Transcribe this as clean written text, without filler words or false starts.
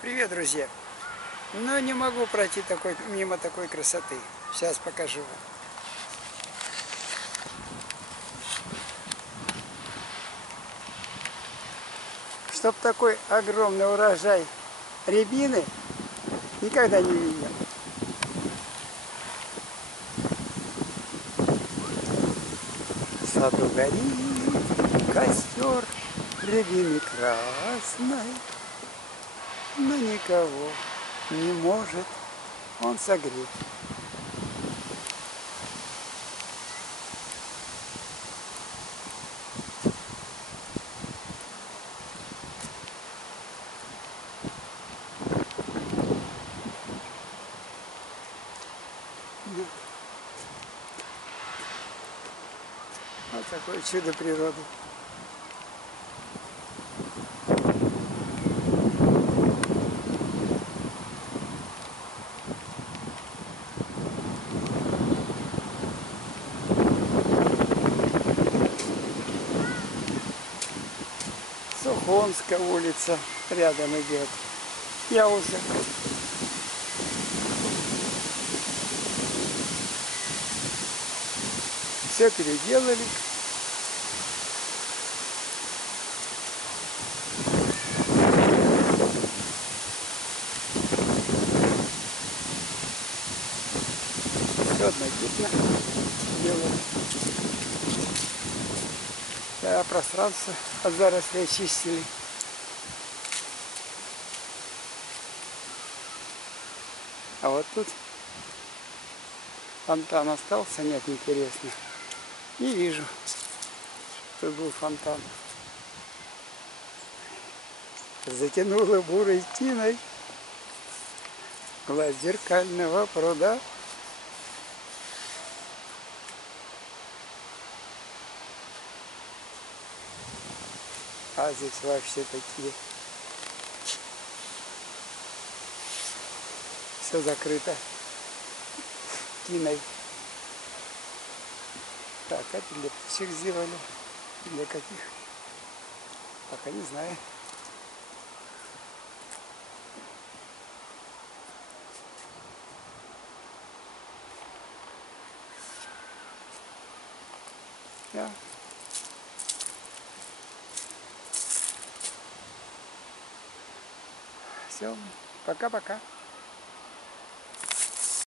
Привет, друзья! Но не могу пройти мимо такой красоты. Сейчас покажу вам. Чтоб такой огромный урожай рябины никогда не видел. В саду горит костер рябины красной, но никого не может он согреть. Вот такое чудо природы. Сухонская улица рядом идет. Яуза. Все переделали. Все однотипно делали. Да, пространство от зарослей очистили. А вот тут фонтан остался, нет, интересно. Не вижу, что был фонтан. Затянуло бурой тиной гладь зеркального пруда. А здесь вообще такие. Все закрыто тиной. Так, это для птичек сделали. Для каких? Пока не знаю. Да. Все, пока-пока.